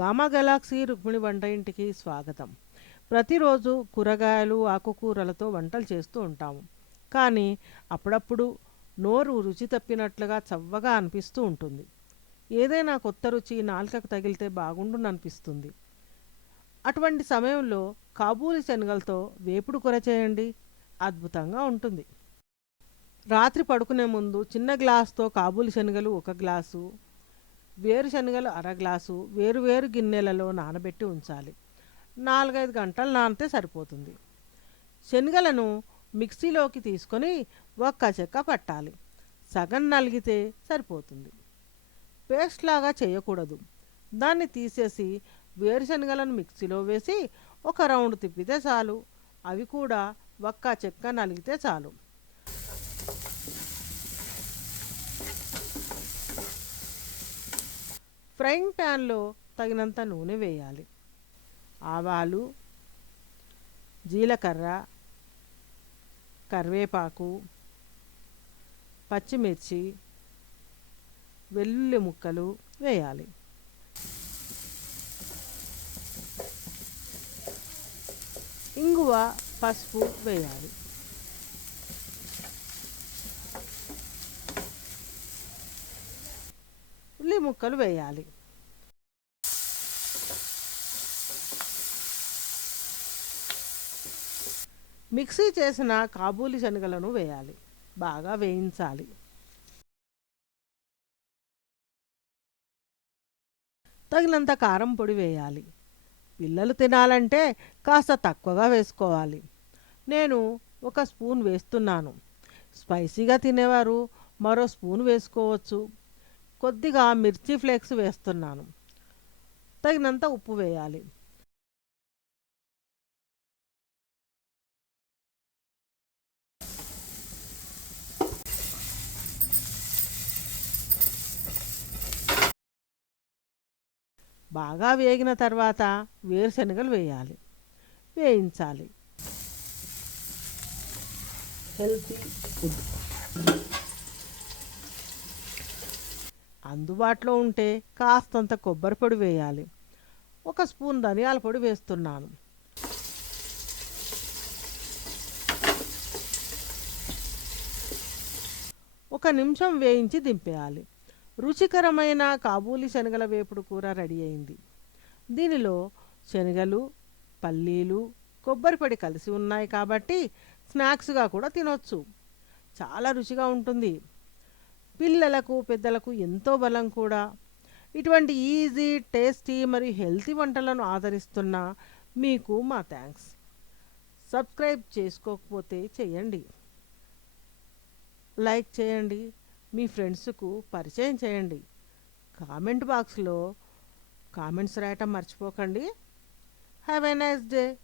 Gamma Galaxy Rukmini వంట ఇంటికి స్వాగతం. ప్రతిరోజు కూరగాయలు ఆకుకూరలతో వంటలు చేస్తూ ఉంటాము. కానీ అప్పుడప్పుడు నోరు రుచి తప్పినట్లుగా చవ్వగా అనిపిస్తూ ఉంటుంది. ఏదైనా కొత్త రుచి నాలుకకు తగిలితే బాగుండుననిపిస్తుంది. అటువంటి సమయంలో కాబూలి శనగలతో వేపుడు కూర చేయండి. అద్భుతంగా ఉంటుంది. రాత్రి పడుకునే ముందు చిన్న గ్లాస్తో కాబూలి శనగలు ఒక గ్లాసు వేరుశనగలు అర గ్లాసు వేరువేరు గిన్నెలలో నానబెట్టి ఉంచాలి. నాలుగైదు గంటలు నానితే సరిపోతుంది. శనగలను మిక్సీలోకి తీసుకొని ఒక్క చెక్క పట్టాలి. సగం నలిగితే సరిపోతుంది. పేస్ట్ లాగా చేయకూడదు. దాన్ని తీసేసి వేరుశనగలను మిక్సీలో వేసి ఒక రౌండ్ తిప్పితే చాలు. అవి కూడా ఒక్క చెక్క నలిగితే చాలు. ఫ్రైయింగ్ ప్యాన్లో తగినంత నూనె వేయాలి. ఆవాలు జీలకర్ర కరివేపాకు పచ్చిమిర్చి వెల్లుల్లి ముక్కలు వేయాలి. ఇంగువ పసుపు వేయాలి. ఉల్లి ముక్కలు వేయాలి. మిక్సీ చేసిన కాబూలి శనగలను వేయాలి. బాగా వేయించాలి. తగినంత కారం పొడి వేయాలి. పిల్లలు తినాలంటే కాస్త తక్కువగా వేసుకోవాలి. నేను ఒక స్పూన్ వేస్తున్నాను. స్పైసీగా తినేవారు మరో స్పూన్ వేసుకోవచ్చు. కొద్దిగా మిర్చి ఫ్లేక్స్ వేస్తున్నాను. తగినంత ఉప్పు వేయాలి. బాగా వేగిన తర్వాత వేరుశనగలు వేయాలి. వేయించాలి. హెల్తీ ఫుడ్ అందుబాటులో ఉంటే కాస్తంత కొబ్బరి పొడి వేయాలి. ఒక స్పూన్ ధనియాల పొడి వేస్తున్నాను. ఒక నిమిషం వేయించి దింపేయాలి. రుచికరమైన కాబూలి శనగల వేపుడు కూర రెడీ అయింది. దీనిలో శనగలు పల్లీలు కొబ్బరి పొడి కలిసి ఉన్నాయి కాబట్టి స్నాక్స్గా కూడా తినొచ్చు. చాలా రుచిగా ఉంటుంది. పిల్లలకు పెద్దలకు ఎంతో బలం కూడా. ఇటువంటి ఈజీ టేస్టీ మరియు హెల్తీ వంటలను ఆదరిస్తున్న మీకు మా థ్యాంక్స్. సబ్స్క్రైబ్ చేసుకోకపోతే చేయండి. లైక్ చేయండి. మీ ఫ్రెండ్స్కు పరిచయం చేయండి. కామెంట్ బాక్స్లో కామెంట్స్ రాయటం మర్చిపోకండి. Have a nice day